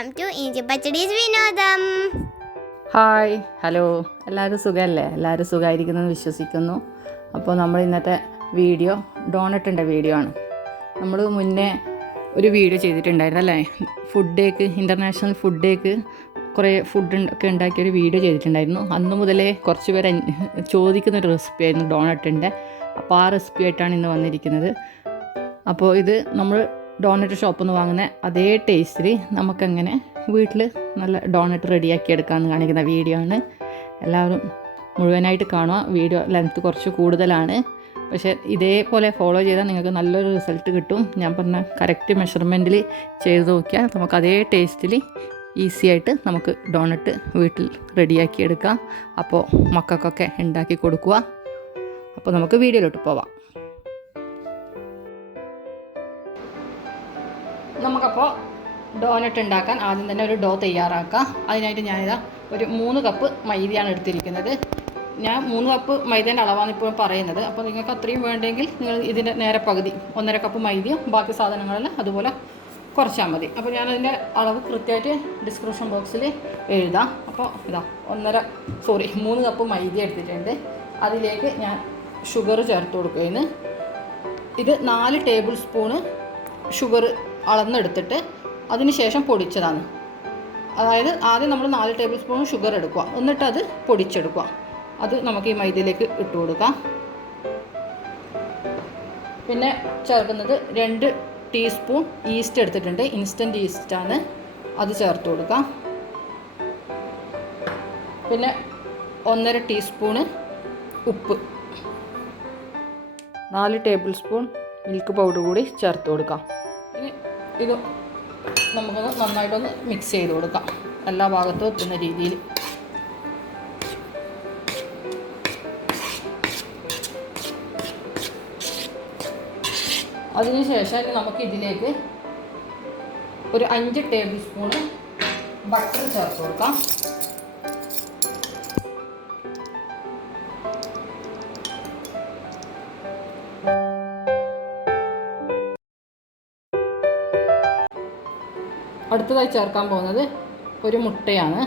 Welcome to ഇഞ്ചിപ്പച്ചടീസ് വിനോദം. Hi, hello, എല്ലാവരും സുഖമല്ലേ? എല്ലാവരും സുഖമായിരിക്കുന്നെന്ന് വിശ്വസിക്കുന്നു. അപ്പോൾ നമ്മൾ ഇന്നത്തെ വീഡിയോ ഡോണറ്റിൻ്റെ വീഡിയോ ആണ്. നമ്മൾ മുന്നേ ഒരു വീഡിയോ ചെയ്തിട്ടുണ്ടായിരുന്നു അല്ലേ? ഫുഡ് ഡേക്ക്, ഇൻ്റർനാഷണൽ ഫുഡ് ഡേക്ക് കുറേ ഫുഡ് ഒക്കെ ഉണ്ടാക്കിയൊരു വീഡിയോ ചെയ്തിട്ടുണ്ടായിരുന്നു. അന്ന് മുതലേ കുറച്ച് പേര് ചോദിക്കുന്നൊരു റെസിപ്പി ആയിരുന്നു ഡോണറ്റിൻ്റെ. അപ്പോൾ ആ റെസിപ്പി ആയിട്ടാണ് ഇന്ന് വന്നിരിക്കുന്നത്. അപ്പോൾ ഇത് നമ്മൾ ഡോണറ്റ് ഷോപ്പിൽ നിന്ന് വാങ്ങുന്ന അതേ ടേസ്റ്റിൽ നമുക്കങ്ങനെ വീട്ടിൽ നല്ല ഡോണറ്റ് റെഡിയാക്കി എടുക്കാമെന്ന് കാണിക്കുന്ന വീഡിയോ ആണ്. എല്ലാവരും മുഴുവനായിട്ട് കാണുക. വീഡിയോ ലെങ്ത്ത് കുറച്ച് കൂടുതലാണ്, പക്ഷേ ഇതേപോലെ ഫോളോ ചെയ്താൽ നിങ്ങൾക്ക് നല്ലൊരു റിസൾട്ട് കിട്ടും. ഞാൻ പറഞ്ഞ കറക്റ്റ് മെഷർമെൻറ്റിൽ ചെയ്ത് നോക്കിയാൽ നമുക്ക് അതേ ടേസ്റ്റിൽ ഈസി ആയിട്ട് നമുക്ക് ഡോണറ്റ് വീട്ടിൽ റെഡിയാക്കി എടുക്കാം. അപ്പോൾ മക്കൾക്കൊക്കെ ഉണ്ടാക്കി കൊടുക്കുക. അപ്പോൾ നമുക്ക് വീഡിയോയിലോട്ട് പോവാം. നമുക്കപ്പോൾ ഡോനറ്റ് ഉണ്ടാക്കാൻ ആദ്യം തന്നെ ഒരു ഡോ തയ്യാറാക്കാം. അതിനായിട്ട് ഞാനിതാ ഒരു 3 കപ്പ് മൈദയാണ് എടുത്തിരിക്കുന്നത്. ഞാൻ 3 കപ്പ് മൈദേൻ്റെ അളവാണ് ഇപ്പോൾ പറയുന്നത്. അപ്പോൾ നിങ്ങൾക്ക് അത്രയും വേണ്ടെങ്കിൽ നിങ്ങൾ ഇതിൻ്റെ നേരെ പകുതി 1.5 കപ്പ് മൈദയും ബാക്കി സാധനങ്ങളെല്ലാം അതുപോലെ കുറച്ചാൽ മതി. അപ്പോൾ ഞാനതിൻ്റെ അളവ് കൃത്യമായിട്ട് ഡിസ്ക്രിപ്ഷൻ ബോക്സിൽ എഴുതാം. അപ്പോൾ ഇതാ 3 കപ്പ് മൈദ എടുത്തിട്ടുണ്ട്. അതിലേക്ക് ഞാൻ ഷുഗർ ചേർത്ത് കൊടുക്കുകയാണ്. ഇത് 4 ടേബിൾ സ്പൂണ് ഷുഗർ അളന്നെടുത്തിട്ട് അതിന് ശേഷം പൊടിച്ചതാണ്. അതായത് ആദ്യം നമ്മൾ 4 ടേബിൾ സ്പൂൺ ഷുഗർ എടുക്കുക, എന്നിട്ട് അത് പൊടിച്ചെടുക്കുക. അത് നമുക്ക് ഈ മൈദയിലേക്ക് ഇട്ട് കൊടുക്കാം. പിന്നെ ചേർക്കുന്നത് 2 ടീസ്പൂൺ ഈസ്റ്റ് എടുത്തിട്ടുണ്ട്. ഇൻസ്റ്റൻറ്റ് ഈസ്റ്റാണ്, അത് ചേർത്ത് കൊടുക്കാം. പിന്നെ 1.5 ടീസ്പൂണ് ഉപ്പ്, 4 ടേബിൾ സ്പൂൺ മിൽക്ക് പൗഡർ കൂടി ചേർത്ത് കൊടുക്കാം. ഇത് നമുക്കൊന്ന് നന്നായിട്ടൊന്ന് മിക്സ് ചെയ്ത് കൊടുക്കാം, എല്ലാ ഭാഗത്തും എത്തുന്ന രീതിയിൽ. അതിനുശേഷം നമുക്ക് ഇതിലേക്ക് ഒരു 5 ടേബിൾ സ്പൂണ് ബട്ടർ ചേർത്ത് കൊടുക്കാം. അടുത്തതായി ചേർക്കാൻ പോകുന്നത് ഒരു മുട്ടയാണ്.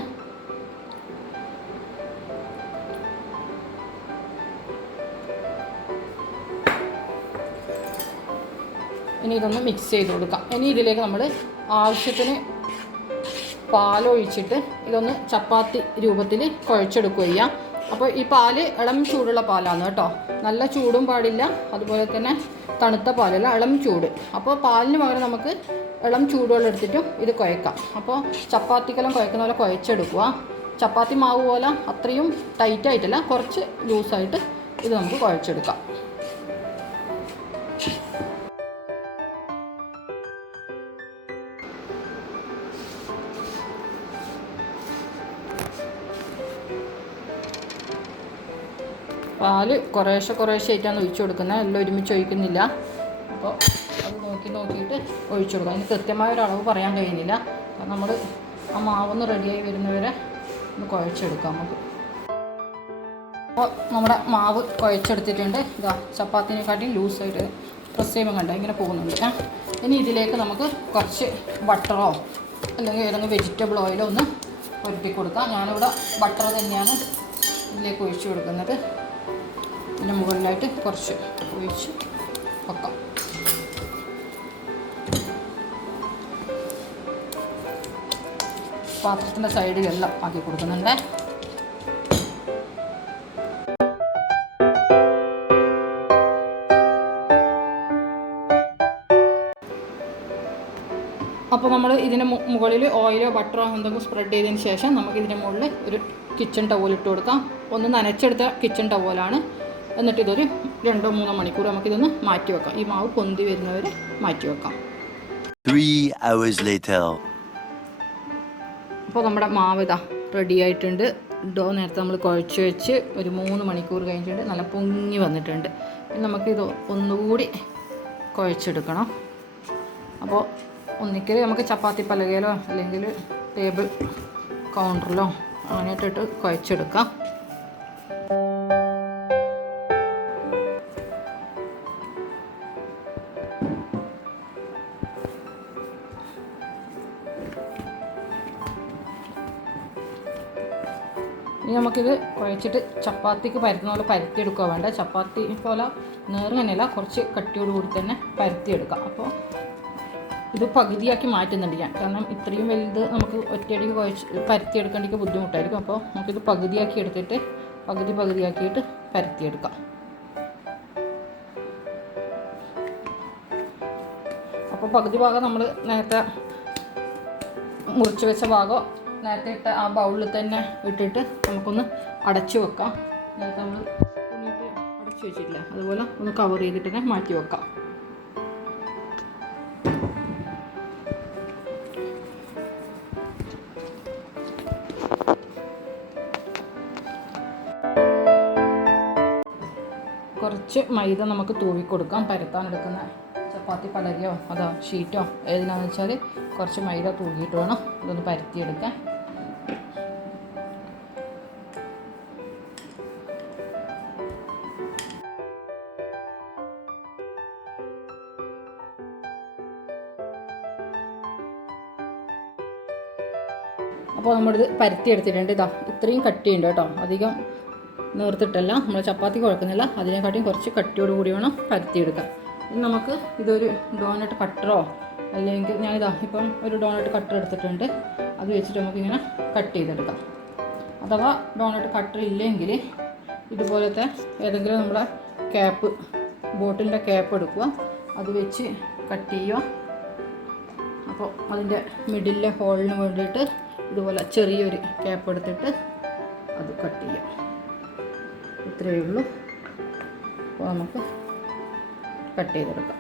ഇനി ഇതൊന്ന് മിക്സ് ചെയ്ത് കൊടുക്കാം. ഇനി ഇതിലേക്ക് നമ്മൾ ആവശ്യത്തിന് പാലൊഴിച്ചിട്ട് ഇതൊന്ന് ചപ്പാത്തി രൂപത്തിൽ കുഴച്ചെടുക്കുക ചെയ്യാം. അപ്പോൾ ഈ പാല് ഇളം ചൂടുള്ള പാലാണ് കേട്ടോ, നല്ല ചൂടും പാടില്ല, അതുപോലെ തന്നെ തണുത്ത പാലല്ല, ഇളം ചൂട്. അപ്പോൾ പാലിന് പകരം നമുക്ക് ഇളം ചൂടുവെള്ളം എടുത്തിട്ടും ഇത് കുഴക്കാം. അപ്പോൾ ചപ്പാത്തിക്കെല്ലാം കുഴക്കുന്ന പോലെ കുഴച്ചെടുക്കുക. ചപ്പാത്തി മാവ് പോലെ അത്രയും ടൈറ്റായിട്ടല്ല, കുറച്ച് ലൂസായിട്ട് ഇത് നമുക്ക് കുഴച്ചെടുക്കാം. പാല് കുറേശ്ശെ ആയിട്ടാണ് ഒഴിച്ചു കൊടുക്കുന്നത്, എല്ലാം ഒരുമിച്ച് ഒഴിക്കുന്നില്ല. അപ്പോൾ അത് നോക്കിയിട്ട് ഒഴിച്ചു കൊടുക്കാം. അതിന് കൃത്യമായ ഒരു അളവ് പറയാൻ കഴിയുന്നില്ല. നമ്മൾ ആ മാവൊന്ന് റെഡിയായി വരുന്നവരെ ഒന്ന് കുഴച്ചെടുക്കാം നമുക്ക്. അപ്പോൾ നമ്മുടെ മാവ് കുഴച്ചെടുത്തിട്ടുണ്ട്. ഇതാ ചപ്പാത്തിനെക്കാട്ടിയും ലൂസായിട്ട് പ്രസ് ചെയ്യുമ്പോൾ കണ്ട ഇങ്ങനെ പോകുന്നുണ്ട്. ഇനി ഇതിലേക്ക് നമുക്ക് കുറച്ച് ബട്ടറോ അല്ലെങ്കിൽ ഏതെങ്കിലും വെജിറ്റബിൾ ഓയിലോ ഒന്ന് പുരട്ടി കൊടുക്കാം. ഞാനിവിടെ ബട്ടർ തന്നെയാണ് ഇതിലേക്ക് ഒഴിച്ചു കൊടുക്കുന്നത്. ഇതിൻ്റെ മുകളിലായിട്ട് കുറച്ച് ഒഴിച്ച് വെക്കാം. പാത്രത്തിൻ്റെ സൈഡിലെല്ലാം ആക്കി കൊടുക്കുന്നുണ്ട്. അപ്പോൾ നമ്മൾ ഇതിന് മുകളിൽ ഓയിലോ ബട്ടറോ എന്തെങ്കിലും സ്പ്രെഡ് ചെയ്തതിന് ശേഷം നമുക്ക് ഇതിൻ്റെ മുകളിൽ ഒരു കിച്ചൺ ടവൽ ഇട്ട് കൊടുക്കാം. ഒന്ന് നനച്ചെടുത്ത കിച്ചൺ ടവലാണ്. എന്നിട്ട് ഇതൊരു 2-3 മണിക്കൂർ നമുക്കിതൊന്ന് മാറ്റി വെക്കാം. ഈ മാവ് പൊന്തി വരുന്നവരെ മാറ്റി വെക്കാം. 3 hours later. അപ്പോൾ നമ്മുടെ മാവ് ഇതാ റെഡി ആയിട്ടുണ്ട്. ഡോ നേരത്തെ നമ്മൾ കുഴച്ച് വെച്ച് ഒരു 3 മണിക്കൂർ കഴിഞ്ഞിട്ടുണ്ട്. നല്ല പൊങ്ങി വന്നിട്ടുണ്ട്. നമുക്കിത് ഒന്നുകൂടി കുഴച്ചെടുക്കണം. അപ്പോൾ ഒന്നിക്കൽ നമുക്ക് ചപ്പാത്തി പലകയിലോ അല്ലെങ്കിൽ ടേബിൾ കൗണ്ടറിലോ അങ്ങനെയിട്ടിട്ട് കുഴച്ചെടുക്കാം. ഇനി നമുക്കിത് കുഴച്ചിട്ട് ചപ്പാത്തിക്ക് പരത്തുന്ന പോലെ പരത്തിയെടുക്കുക വേണ്ട. ചപ്പാത്തി പോലെ നേർങ്ങനെയല്ല, കുറച്ച് കട്ടിയോടുകൂടി തന്നെ പരത്തിയെടുക്കാം. അപ്പോൾ ഇത് പകുതിയാക്കി മാറ്റുന്നുണ്ട് ഞാൻ, കാരണം ഇത്രയും വലുത് നമുക്ക് ഒറ്റയടിക്ക് പരത്തിയെടുക്കേണ്ടിക്ക് ബുദ്ധിമുട്ടായിരിക്കും. അപ്പോൾ നമുക്കിത് പകുതിയാക്കി എടുത്തിട്ട് പകുതിയാക്കിയിട്ട് പരത്തിയെടുക്കാം. അപ്പോൾ പകുതി ഭാഗം നമ്മൾ നേരത്തെ മുറിച്ച് വെച്ച ഭാഗം നേരത്തെ ഇട്ട ആ ബൗളിൽ തന്നെ ഇട്ടിട്ട് നമുക്കൊന്ന് അടച്ചു വെക്കാം. നേരത്തെ നമ്മൾ തുണിയിട്ട് അടച്ചു വെച്ചിട്ടില്ല, അതുപോലെ ഒന്ന് കവർ ചെയ്തിട്ട് തന്നെ മാറ്റി വെക്കാം. കുറച്ച് മൈദ നമുക്ക് തൂവിക്കൊടുക്കാം. പരത്താനെടുക്കുന്ന ചപ്പാത്തി പലകയോ അതോ ഷീറ്റോ ഏതിനാന്ന് വെച്ചാൽ കുറച്ച് മൈദ തൂക്കിയിട്ട് വേണം ഇതൊന്ന് പരത്തിയെടുക്കാൻ. അപ്പോൾ നമ്മളിത് പരത്തിയെടുത്തിട്ടുണ്ട്. ഇതാ ഇത്രയും കട്ടിയുണ്ട് കേട്ടോ, അധികം നേർത്തിട്ടല്ല, നമ്മൾ ചപ്പാത്തി കുഴക്കുന്നില്ല, അതിനെക്കാട്ടിയും കുറച്ച് കട്ടിയോട് കൂടി വേണം പരത്തിയെടുക്കാൻ. ഇനി നമുക്ക് ഇതൊരു ഡോണട്ട് കട്ടറോ അല്ലെങ്കിൽ ഞാനിതാ ഇപ്പം ഒരു ഡോണട്ട് കട്ടർ എടുത്തിട്ടുണ്ട്, അത് വെച്ചിട്ട് നമുക്കിങ്ങനെ കട്ട് ചെയ്തെടുക്കാം. അഥവാ ഡോണട്ട് കട്ടർ ഇല്ലെങ്കിൽ ഇതുപോലത്തെ ഏതെങ്കിലും നമ്മുടെ ക്യാപ്പ്, ബോട്ടിലിൻ്റെ ക്യാപ്പ് എടുക്കുക, അത് വെച്ച് കട്ട് ചെയ്യുക. അപ്പോൾ അതിൻ്റെ മിഡിലെ ഹോളിന് വേണ്ടിയിട്ട് ഇതുപോലെ ചെറിയൊരു ക്യാപ്പ് എടുത്തിട്ട് അത് കട്ട് ചെയ്യാം. ഇത്രയേ ഉള്ളൂ. അപ്പോൾ നമുക്ക് കട്ട് ചെയ്തെടുക്കാം.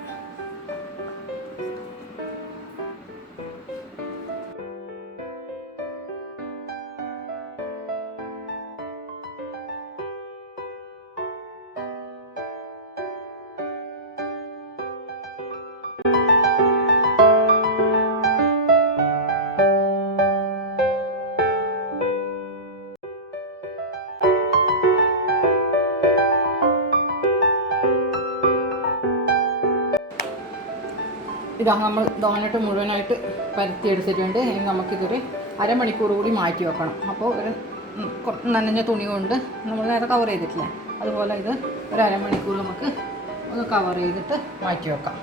ഇതാ നമ്മൾ ഡോണട്ട് മുഴുവനായിട്ട് പരത്തിയെടുത്തിട്ടുണ്ട്. ഇനി നമുക്കിതൊരു അരമണിക്കൂർ കൂടി മാറ്റി വെക്കണം. അപ്പോൾ ഒരു നനഞ്ഞ തുണി കൊണ്ട് നമ്മൾ നേരെ കവർ ചെയ്തിട്ടില്ല, അതുപോലെ ഇത് ഒരു അരമണിക്കൂർ നമുക്ക് ഒന്ന് കവർ ചെയ്തിട്ട് മാറ്റി വെക്കാം.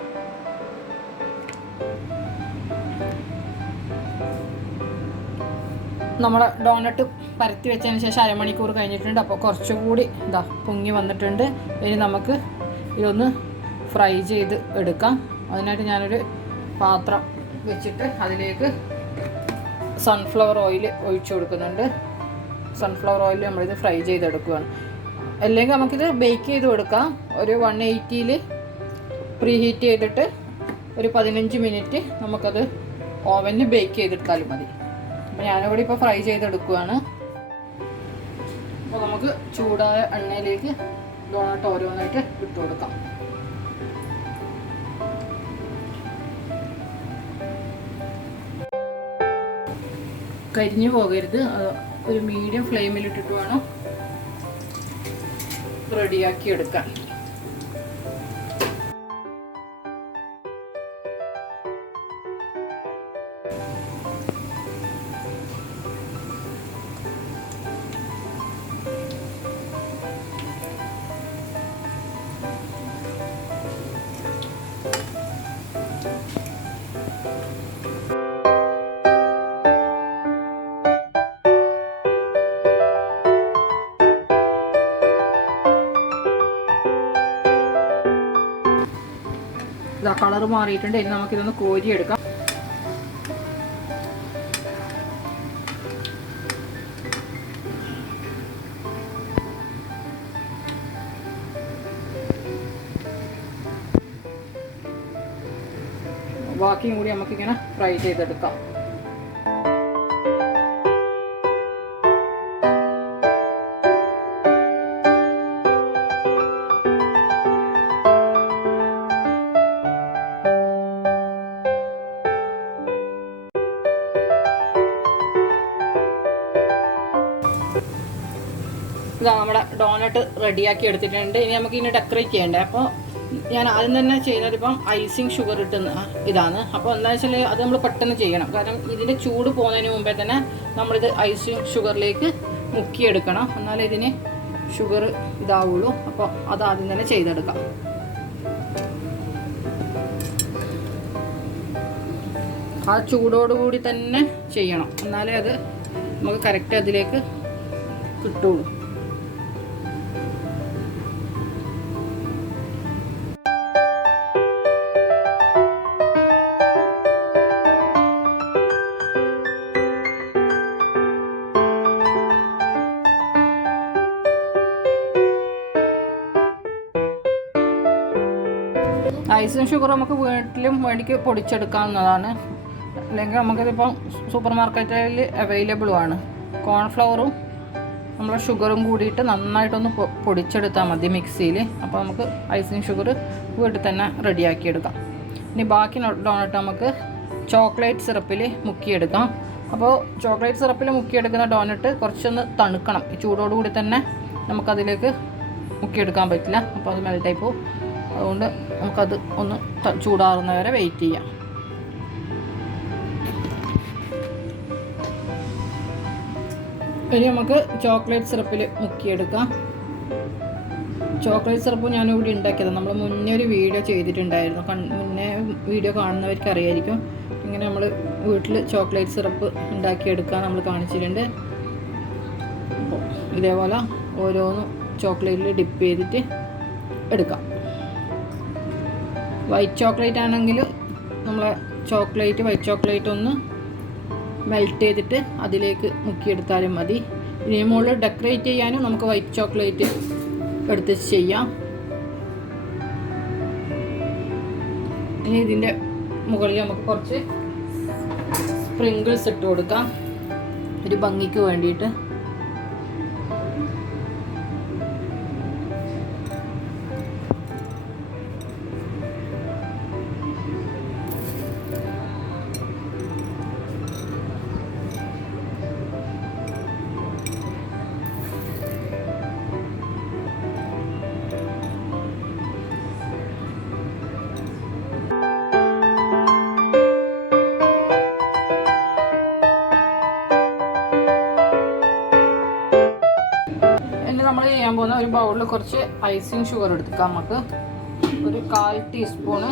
നമ്മുടെ ഡോണട്ട് പരത്തി വെച്ചതിന് ശേഷം അരമണിക്കൂർ കഴിഞ്ഞിട്ടുണ്ട്. അപ്പോൾ കുറച്ചുകൂടി ഇതാ പൊങ്ങി വന്നിട്ടുണ്ട്. ഇനി നമുക്ക് ഇതൊന്ന് ഫ്രൈ ചെയ്ത് എടുക്കാം. അതിനായിട്ട് ഞാനൊരു പാത്രം വെച്ചിട്ട് അതിലേക്ക് സൺഫ്ലവർ ഓയിൽ ഒഴിച്ചു കൊടുക്കുന്നുണ്ട്. സൺഫ്ലവർ ഓയിൽ നമ്മളിത് ഫ്രൈ ചെയ്തെടുക്കുകയാണ്. അല്ലെങ്കിൽ നമുക്കിത് ബേക്ക് ചെയ്ത് കൊടുക്കാം. ഒരു 180 പ്രീ ഹീറ്റ് ചെയ്തിട്ട് ഒരു 15 മിനിറ്റ് നമുക്കത് ഓവനിൽ ബേക്ക് ചെയ്തെടുത്താലും മതി. അപ്പോൾ ഞാനിവിടെ ഇപ്പോൾ ഫ്രൈ ചെയ്തെടുക്കുകയാണ്. അപ്പോൾ നമുക്ക് ചൂടായ എണ്ണയിലേക്ക് ഡോണട്ട് ഓരോന്നായിട്ട് ഇട്ട് കൊടുക്കാം. കരിഞ്ഞു പോകരുത്, ഒരു മീഡിയം ഫ്ലെയിമിലിട്ടിട്ട് വേണം റെഡിയാക്കി എടുക്കാൻ. ഇതാ കളർ മാറിയിട്ടുണ്ട്. ഇനി നമുക്കിതൊന്ന് കോരിയെടുക്കാം. ബാക്കിയും കൂടി നമുക്കിങ്ങനെ ഫ്രൈ ചെയ്തെടുക്കാം. ഇതാ നമ്മുടെ ഡോണട്ട് റെഡിയാക്കി എടുത്തിട്ടുണ്ട്. ഇനി നമുക്ക് ഇതിനെ ഡെക്കറേറ്റ് ചെയ്യണ്ടേ. അപ്പോൾ ഞാൻ ആദ്യം തന്നെ ചെയ്യുന്നത് ഇപ്പം ഐസിങ് ഷുഗർ ഇട്ടുന്ന ഇതാണ്. അപ്പോൾ എന്താ വെച്ചാൽ അത് നമ്മൾ പെട്ടെന്ന് ചെയ്യണം. കാരണം ഇതിൻ്റെ ചൂട് പോകുന്നതിന് മുമ്പേ തന്നെ നമ്മളിത് ഐസിങ് ഷുഗറിലേക്ക് മുക്കിയെടുക്കണം, എന്നാലേ ഇതിന് ഷുഗർ ഇതാവുള്ളൂ. അപ്പോൾ അതാദ്യം തന്നെ ചെയ്തെടുക്കാം. ആ ചൂടോടുകൂടി തന്നെ ചെയ്യണം, എന്നാലേ അത് നമുക്ക് കറക്റ്റ് അതിലേക്ക് കിട്ടുള്ളൂ. ഐസും ഷുഗറും നമുക്ക് വീട്ടിലും വേണ്ടിക്ക് പൊടിച്ചെടുക്കാവുന്നതാണ്. അല്ലെങ്കിൽ നമുക്കിതിപ്പം സൂപ്പർ മാർക്കറ്റിൽ അവൈലബിളുമാണ്. കോൺഫ്ലവറും നമ്മൾ ഷുഗറും കൂടിയിട്ട് നന്നായിട്ടൊന്ന് പൊടിച്ചെടുത്താൽ മതി മിക്സിയിൽ. അപ്പോൾ നമുക്ക് ഐസിങ് ഷുഗർ വീട്ടിൽ തന്നെ റെഡിയാക്കിയെടുക്കാം. ഇനി ബാക്കി ഡോണട്ട് നമുക്ക് ചോക്ലേറ്റ് സിറപ്പിൽ മുക്കിയെടുക്കാം. അപ്പോൾ ചോക്ലേറ്റ് സിറപ്പിൽ മുക്കിയെടുക്കുന്ന ഡോണട്ട് കുറച്ചൊന്ന് തണുക്കണം. ഈ ചൂടോടുകൂടി തന്നെ നമുക്കതിലേക്ക് മുക്കിയെടുക്കാൻ പറ്റില്ല, അപ്പോൾ അത് മെൽറ്റായി പോകും. അതുകൊണ്ട് നമുക്കത് ഒന്ന് ചൂടാറുന്ന വരെ വെയിറ്റ് ചെയ്യാം. ഇനി നമുക്ക് ചോക്ലേറ്റ് സിറപ്പിൽ മുക്കിയെടുക്കാം. ചോക്ലേറ്റ് സിറപ്പ് ഞാനിവിടെ ഉണ്ടാക്കിയത് നമ്മൾ മുന്നേ ഒരു വീഡിയോ ചെയ്തിട്ടുണ്ടായിരുന്നു. മുന്നേ വീഡിയോ കാണുന്നവർക്ക് അറിയായിരിക്കും. ഇങ്ങനെ നമ്മൾ വീട്ടിൽ ചോക്ലേറ്റ് സിറപ്പ് ഉണ്ടാക്കിയെടുക്കാൻ നമ്മൾ കാണിച്ചിട്ടുണ്ട്. ഇതേപോലെ ഓരോന്നും ചോക്ലേറ്റിൽ ഡിപ്പ് ചെയ്തിട്ട് എടുക്കാം. വൈറ്റ് ചോക്ലേറ്റ് ആണെങ്കിൽ നമ്മൾ വൈറ്റ് ചോക്ലേറ്റ് ഒന്ന് മെൽറ്റ് ചെയ്തിട്ട് അതിലേക്ക് മുക്കിയെടുത്താലും മതി. ഇതിന് മുകളിൽ ഡെക്കറേറ്റ് ചെയ്യാനും നമുക്ക് വൈറ്റ് ചോക്ലേറ്റ് എടുത്ത് ചെയ്യാം. ഇനി ഇതിൻ്റെ മുകളിൽ നമുക്ക് കുറച്ച് സ്പ്രിങ്കിൾസ് ഇട്ട് കൊടുക്കാം, ഒരു ഭംഗിക്ക് വേണ്ടിയിട്ട്. നമ്മൾ ചെയ്യാൻ പോകുന്ന ഒരു ബൗളിൽ കുറച്ച് ഐസിങ് ഷുഗർ എടുക്കാം. നമുക്ക് ഒരു 1/4 ടീസ്പൂണ്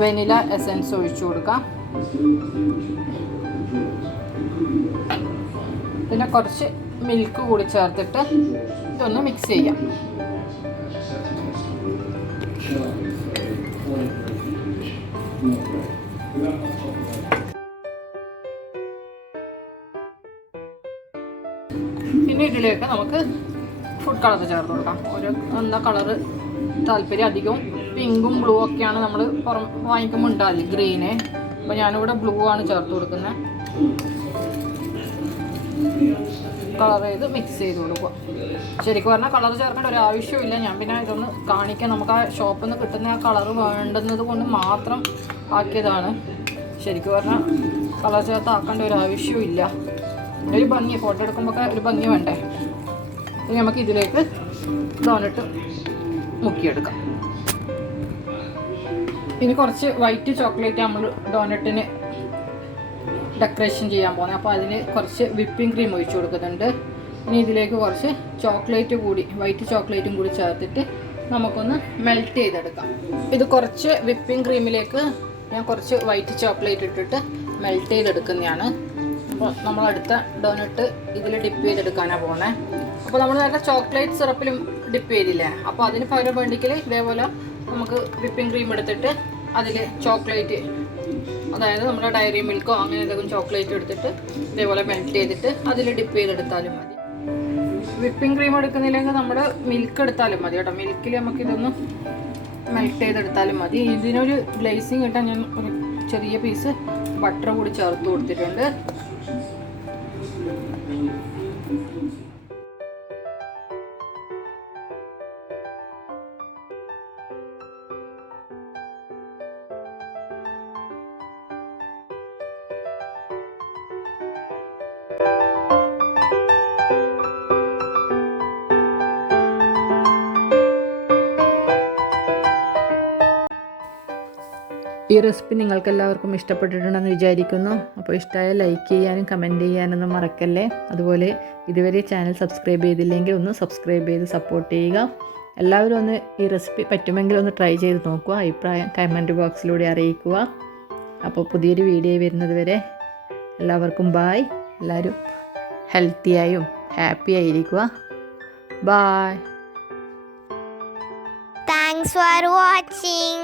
വെനില എസൻസ് ഒഴിച്ചു കൊടുക്കാം. പിന്നെ കുറച്ച് മിൽക്ക് കൂടി ചേർത്തിട്ട് ഇതൊന്ന് മിക്സ് ചെയ്യാം. പിന്നെ ഇതിലേക്ക് നമുക്ക് ഫുഡ് കളർ ചേർത്ത് കൊടുക്കാം. ഒരു എന്താ കളറ് താല്പര്യം, അധികവും പിങ്കും ബ്ലൂ ഒക്കെയാണ് നമ്മൾ വാങ്ങിക്കുമ്പോൾ ഉണ്ടാവില്ല, ഗ്രീന്. അപ്പോൾ ഞാനിവിടെ ബ്ലൂ ആണ് ചേർത്ത് കൊടുക്കുന്നത്. കളർ ചെയ്ത് മിക്സ് ചെയ്ത് കൊടുക്കുക. ശരിക്കും പറഞ്ഞാൽ കളർ ചേർക്കേണ്ട ഒരു ആവശ്യമില്ല. ഞാൻ പിന്നെ ഇതൊന്ന് കാണിക്കാൻ, നമുക്ക് ആ ഷോപ്പിൽ നിന്ന് കിട്ടുന്ന ആ കളർ വേണ്ടുന്നത് കൊണ്ട് മാത്രം ആക്കിയതാണ്. ശരിക്കും പറഞ്ഞാൽ കളർ ചേർത്ത് ആക്കേണ്ട ഒരു ആവശ്യമില്ല. ഒരു ഭംഗി, ഫോട്ടോ എടുക്കുമ്പോൾ ഒരു ഭംഗി വേണ്ടേ. ഇനി നമുക്ക് ഇതിലേക്ക് ഡോണട്ട് മുക്കിയെടുക്കാം. ഇനി കുറച്ച് വൈറ്റ് ചോക്ലേറ്റ് നമ്മൾ ഡോണട്ടിന് ഡെക്കറേഷൻ ചെയ്യാൻ പോകുന്നത്. അപ്പോൾ അതിന് കുറച്ച് വിപ്പിംഗ് ക്രീം ഒഴിച്ചു കൊടുക്കുന്നുണ്ട്. ഇനി ഇതിലേക്ക് കുറച്ച് വൈറ്റ് ചോക്ലേറ്റും കൂടി ചേർത്തിട്ട് നമുക്കൊന്ന് മെൽറ്റ് ചെയ്തെടുക്കാം. ഇത് കുറച്ച് വിപ്പിംഗ് ക്രീമിലേക്ക് ഞാൻ കുറച്ച് വൈറ്റ് ചോക്ലേറ്റ് ഇട്ടിട്ട് മെൽറ്റ് ചെയ്തെടുക്കുന്നതാണ്. അപ്പോൾ നമ്മൾ അടുത്ത ഡോണട്ട് ഇതിൽ ഡിപ്പ് ചെയ്തെടുക്കാനാണ് പോകുന്നത്. അപ്പോൾ നമ്മൾ നേരത്തെ ചോക്ലേറ്റ് സിറപ്പിലും ഡിപ്പ് ചെയ്തില്ലേ, അപ്പോൾ അതിന് പകരം വേണ്ടിക്കൽ ഇതേപോലെ നമുക്ക് വിപ്പിംഗ് ക്രീം എടുത്തിട്ട് അതിൽ ചോക്ലേറ്റ്, അതായത് നമ്മുടെ ഡയറി മിൽക്കോ അങ്ങനെ എന്തെങ്കിലും ചോക്ലേറ്റ് എടുത്തിട്ട് ഇതേപോലെ മെൽറ്റ് ചെയ്തിട്ട് അതിൽ ഡിപ്പ് ചെയ്തെടുത്താലും മതി. വിപ്പിംഗ് ക്രീം എടുക്കുന്നില്ലെങ്കിൽ നമ്മുടെ മിൽക്ക് എടുത്താലും മതി കേട്ടോ. മിൽക്കിൽ നമുക്കിതൊന്ന് മെൽറ്റ് ചെയ്തെടുത്താലും മതി. ഇതിനൊരു ഗ്ലേസിങ് കിട്ടാൻ ഞാൻ ഒരു ചെറിയ പീസ് ബട്ടർ കൂടി ചേർത്ത് കൊടുത്തിട്ടുണ്ട്. ഈ റെസിപ്പി നിങ്ങൾക്ക് എല്ലാവർക്കും ഇഷ്ടപ്പെട്ടിട്ടുണ്ടെന്ന് വിചാരിക്കുന്നു. അപ്പോൾ ഇഷ്ടമായ ലൈക്ക് ചെയ്യാനും കമൻറ്റ് ചെയ്യാനൊന്നും മറക്കല്ലേ. അതുപോലെ ഇതുവരെ ചാനൽ സബ്സ്ക്രൈബ് ചെയ്തില്ലെങ്കിൽ ഒന്ന് സബ്സ്ക്രൈബ് ചെയ്ത് സപ്പോർട്ട് ചെയ്യുക. എല്ലാവരും ഒന്ന് ഈ റെസിപ്പി പറ്റുമെങ്കിൽ ഒന്ന് ട്രൈ ചെയ്ത് നോക്കുക. അഭിപ്രായം കമൻറ്റ് ബോക്സിലൂടെ അറിയിക്കുക. അപ്പോൾ പുതിയൊരു വീഡിയോ വരുന്നത് വരെ എല്ലാവർക്കും ബായ്. എല്ലാവരും ഹെൽത്തിയായും ഹാപ്പി ആയിരിക്കുക. ബായ്. Thanks for watching.